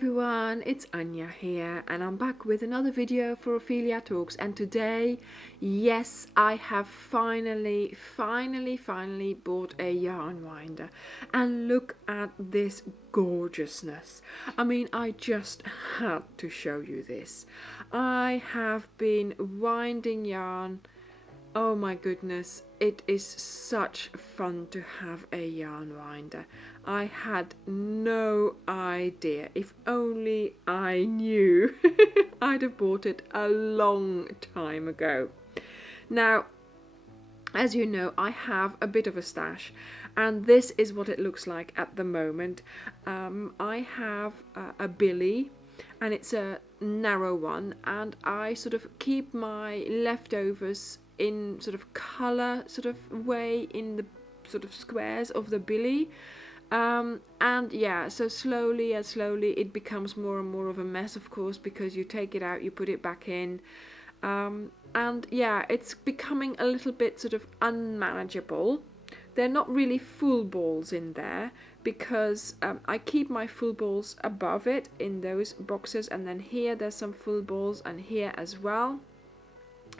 everyone, it's Anja here and I'm back with another video for Ophelia Talks, and today, yes, I have finally bought a yarn winder, and look at this gorgeousness. I mean, I just had to show you this. I have been winding yarn. Oh my goodness, it is such fun to have a yarn winder. I had no idea. If only I knew, I'd have bought it a long time ago. Now, as you know, I have a bit of a stash, and this is what it looks like at the moment. I have a billy, and it's a narrow one, and I sort of keep my leftovers in sort of colour sort of way in the sort of squares of the billy, and yeah, so slowly it becomes more and more of a mess, of course, because you take it out, you put it back in, and yeah, it's becoming a little bit sort of unmanageable. They're not really full balls in there because I keep my full balls above it in those boxes, and then here there's some full balls, and here as well.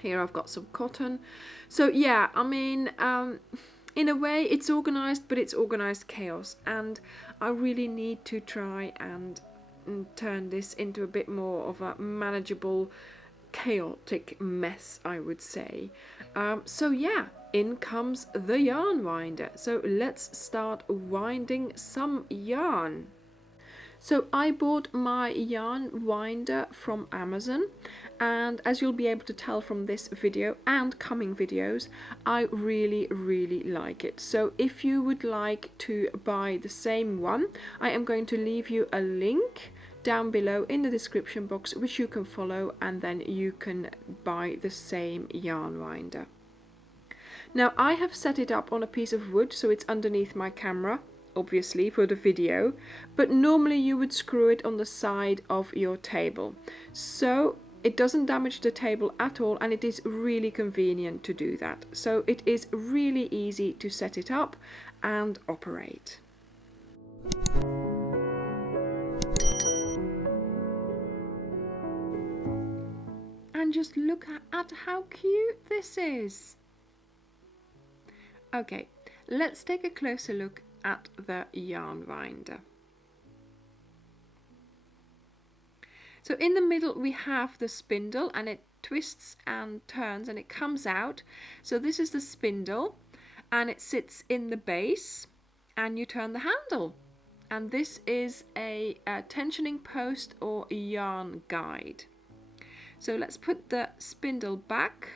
Here I've got some cotton. So yeah, I mean, in a way it's organized, but it's organized chaos, and I really need to try and turn this into a bit more of a manageable, chaotic mess, I would say. So yeah, in comes the yarn winder. So let's start winding some yarn. So I bought my yarn winder from Amazon, and as you'll be able to tell from this video and coming videos, I really like it. So if you would like to buy the same one, I am going to leave you a link down below in the description box, which you can follow, and then you can buy the same yarn winder. Now I have set it up on a piece of wood, so it's underneath my camera, obviously for the video, but normally you would screw it on the side of your table, so it doesn't damage the table at all, and it is really convenient to do that. So it is really easy to set it up and operate. And just look at how cute this is. Okay, let's take a closer look at the yarn winder. So in the middle we have the spindle, and it twists and turns and it comes out. So this is the spindle, and it sits in the base, and you turn the handle. And this is a tensioning post or yarn guide. So let's put the spindle back.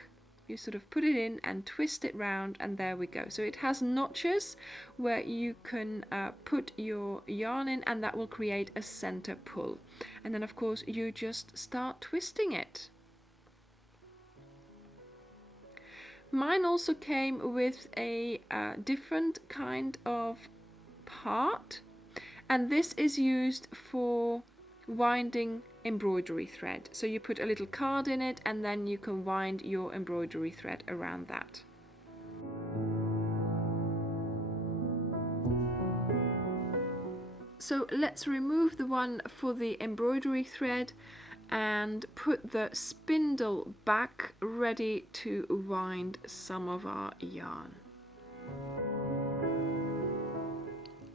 You sort of put it in and twist it round, and there we go. So it has notches where you can put your yarn in, and that will create a center pull. And then of course you just start twisting it. Mine also came with a different kind of part, and this is used for winding embroidery thread. So you put a little card in it, and then you can wind your embroidery thread around that. So let's remove the one for the embroidery thread and put the spindle back, ready to wind some of our yarn.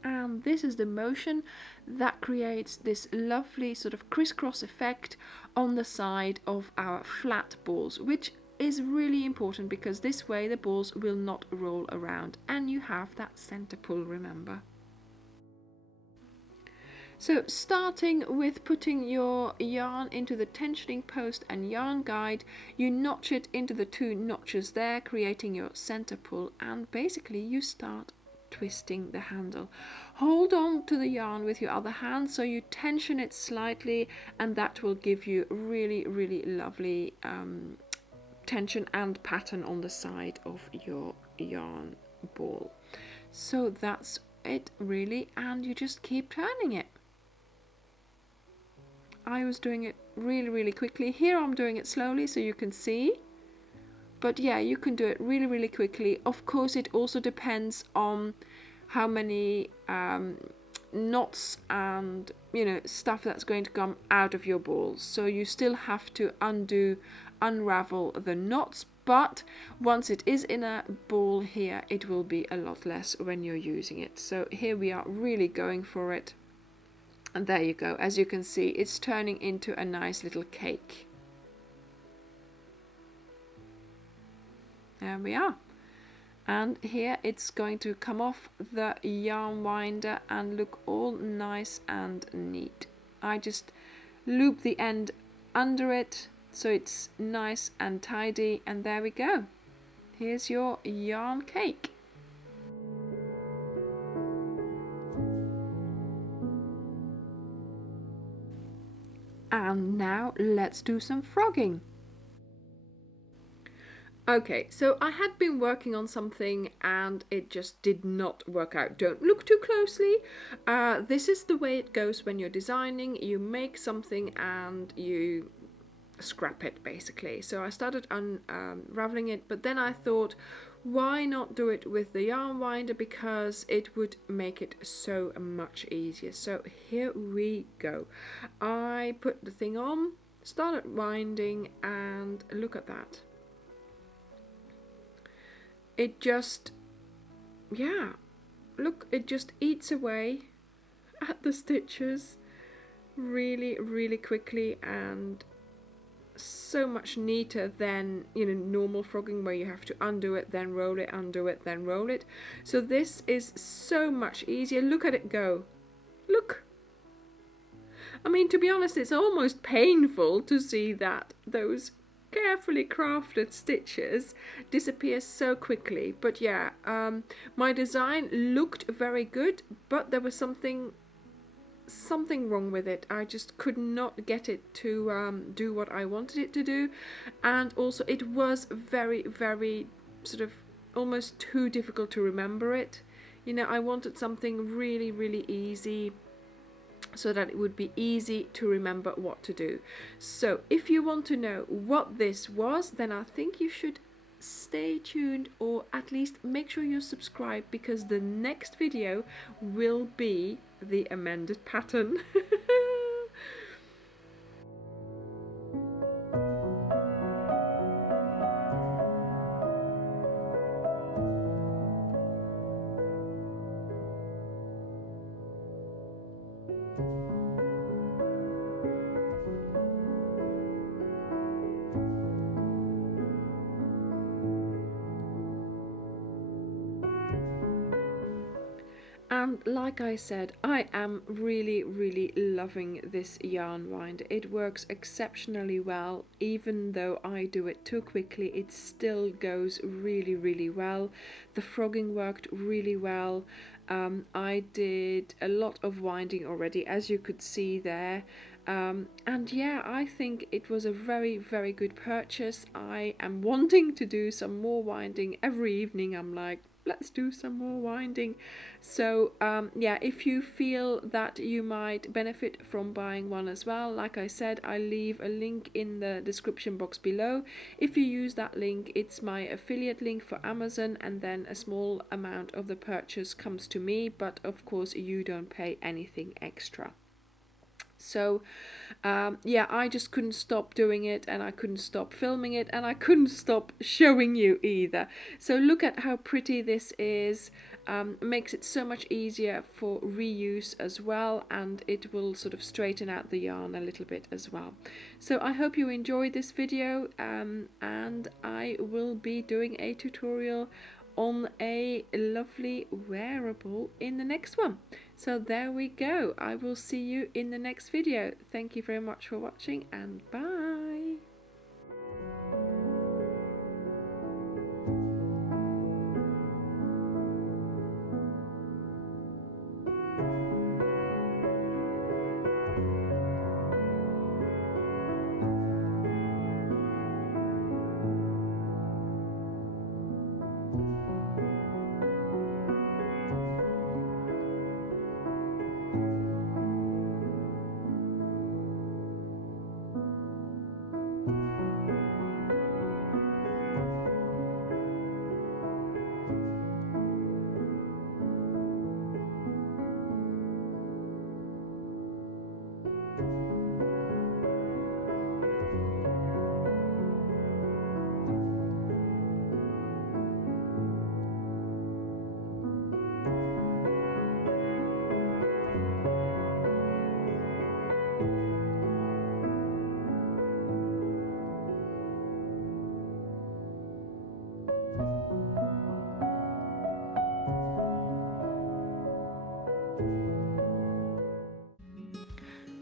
And this is the motion that creates this lovely sort of crisscross effect on the side of our flat balls, which is really important because this way the balls will not roll around, and you have that center pull, remember. So starting with putting your yarn into the tensioning post and yarn guide, you notch it into the two notches there, creating your center pull, and basically you start twisting the handle. Hold on to the yarn with your other hand, so you tension it slightly, and that will give you really lovely tension and pattern on the side of your yarn ball. So that's it really, and you just keep turning it. I was doing it really quickly. Here I'm doing it slowly so you can see. But yeah, you can do it really quickly. Of course, it also depends on how many knots and, you know, stuff that's going to come out of your balls. So you still have to unravel the knots, but once it is in a ball here, it will be a lot less when you're using it. So here we are really going for it. And there you go. As you can see, it's turning into a nice little cake. There we are. And here it's going to come off the yarn winder and look all nice and neat. I just loop the end under it so it's nice and tidy, and there we go. Here's your yarn cake. And now let's do some frogging. Okay, so I had been working on something and it just did not work out. Don't look too closely. This is the way it goes when you're designing. You make something and you scrap it, basically. So I started unraveling it, but then I thought, why not do it with the yarn winder, because it would make it so much easier. So here we go. I put the thing on, started winding, and look at that. It just, yeah, look, it just eats away at the stitches really, really quickly, and so much neater than, you know, normal frogging where you have to undo it, then roll it, undo it, then roll it. So this is so much easier. Look at it go. Look. I mean, to be honest, it's almost painful to see that those carefully crafted stitches disappear so quickly. But yeah, my design looked very good, but there was something wrong with it. I just could not get it to do what I wanted it to do, and also it was very, very sort of almost too difficult to remember it. You know, I wanted something really, really easy, so that it would be easy to remember what to do. So if you want to know what this was, then I think you should stay tuned, or at least make sure you're subscribed, because the next video will be the amended pattern. And like I said, I am really, really loving this yarn winder. It works exceptionally well. Even though I do it too quickly, it still goes really, really well. The frogging worked really well. I did a lot of winding already, as you could see there. And yeah, I think it was a very, very good purchase. I am wanting to do some more winding every evening. I'm like, let's do some more winding. So yeah, if you feel that you might benefit from buying one as well, like I said, I leave a link in the description box below. If you use that link, it's my affiliate link for Amazon, and then a small amount of the purchase comes to me, but of course you don't pay anything extra. So yeah, I just couldn't stop doing it, and I couldn't stop filming it, and I couldn't stop showing you either. So look at how pretty this is. Makes it so much easier for reuse as well, and it will sort of straighten out the yarn a little bit as well. So I hope you enjoyed this video, and I will be doing a tutorial on a lovely wearable in the next one. So there we go. I will see you in the next video. Thank you very much for watching, and bye.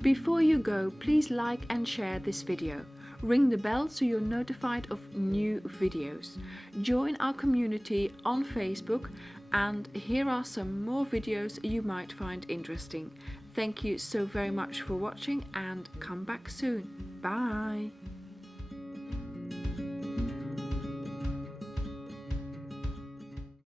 Before you go, please like and share this video. Ring the bell so you're notified of new videos. Join our community on Facebook, and here are some more videos you might find interesting. Thank you so very much for watching, and come back soon. Bye!